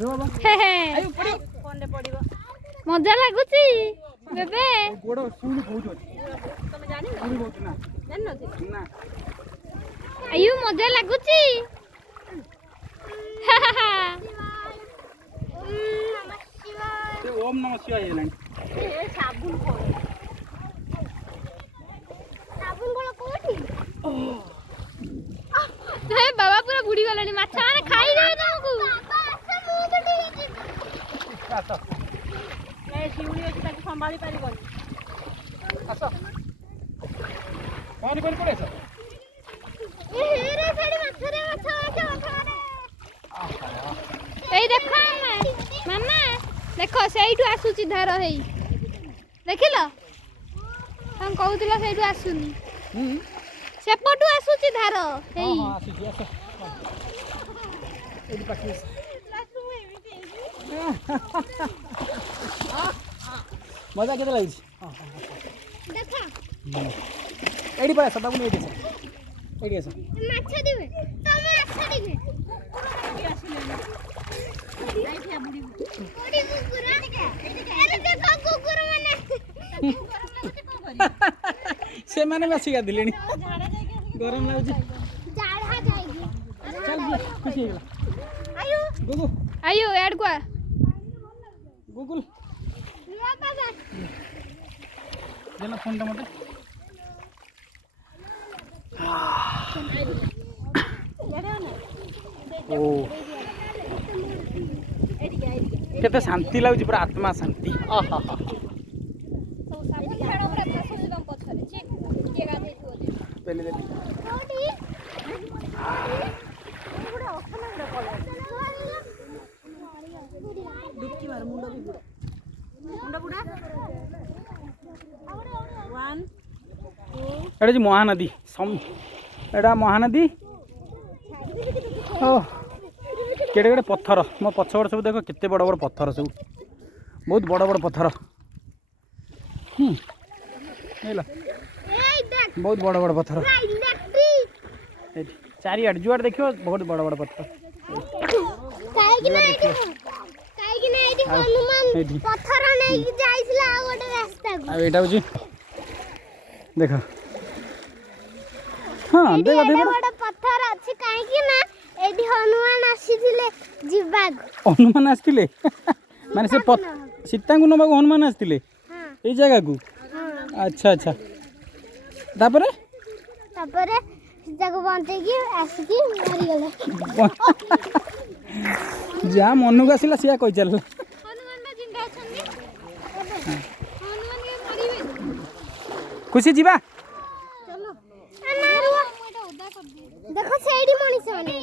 हे हे मजा लगुची बेबे गोड़ सुनी बहुत अछि तमे जानि सुनी बहुत ना जानि नथि ना आयु मजा लगुची ओम नमः शिवाय हेलानी ए साबुन कोला कोठी हे बाबा पूरा बुड़ी गलानी माछा माने खाई दे तुमको बाबा आसे मु गटी हेजी आस ए शिवली अछि ताकि संभाली पारिबनी आस पानी पानी पड़े छ ए हेरे छड़ी माछरे माछ एई देखो मामा देखो सेइठु आसुची धार हेई देखिलो हम कहउतिला सेइठु आसुनी सेपटु आसुची धार हेई हां आसी आस एडी पाखी मजा केते लागि देखा एडी पास बाबू ने एडी एडी आस माछ दिबे तमे आछ दिबे आइठिया बुडी बुडी कुकुर अरे देखो कुकुर माने से माने बसी गा दिलेनी गरम लागुची जाड़ा जाइगी चल खुशी गेला आयु गुगु आयु एड को गुगुल लिया बाबा देना फोन टा मते ओ केते शांति लागुची पूरा आत्मा शांति आहा हा पहले दे कोठी बुडा ओखना बुडा कोला डिक्की मार मुंडा भी बुडा मुंडा 1 2 एटा जी महानदी एटा महानदी ओ केड़े केड़े पत्थर मो पछबड़ सब देखो केते बड़ बड़ पत्थर सब बहुत बड़ बड़ पत्थर हेला ए देख बहुत बड़ बड़ पत्थर इलेक्ट्रिक चारि आड़ जुआड़ देखियो बहुत बड़ बड़ पत्थर काहे कि ना एडी हनुमान पत्थर नै जाइसला आ गोटे रास्ता आ एटा बुझी देखो हाँ देखो देखो बड़ा पत्थर अछि काहे कि ना एडी हनुमान आसीथिले जिबाग हनुमान आस्तिले माने से सीता को नबागु हनुमान आस्तिले हां ए जगह को अच्छा अच्छा तापरे जगह बनते कि आसी कि मरि गेले जा मनुक आसिला सिया कहि चल हनुमान ना जिंदा छन्नी हनुमान के मरिबे खुशी जीवा चलो देखो सेडी मनीष माने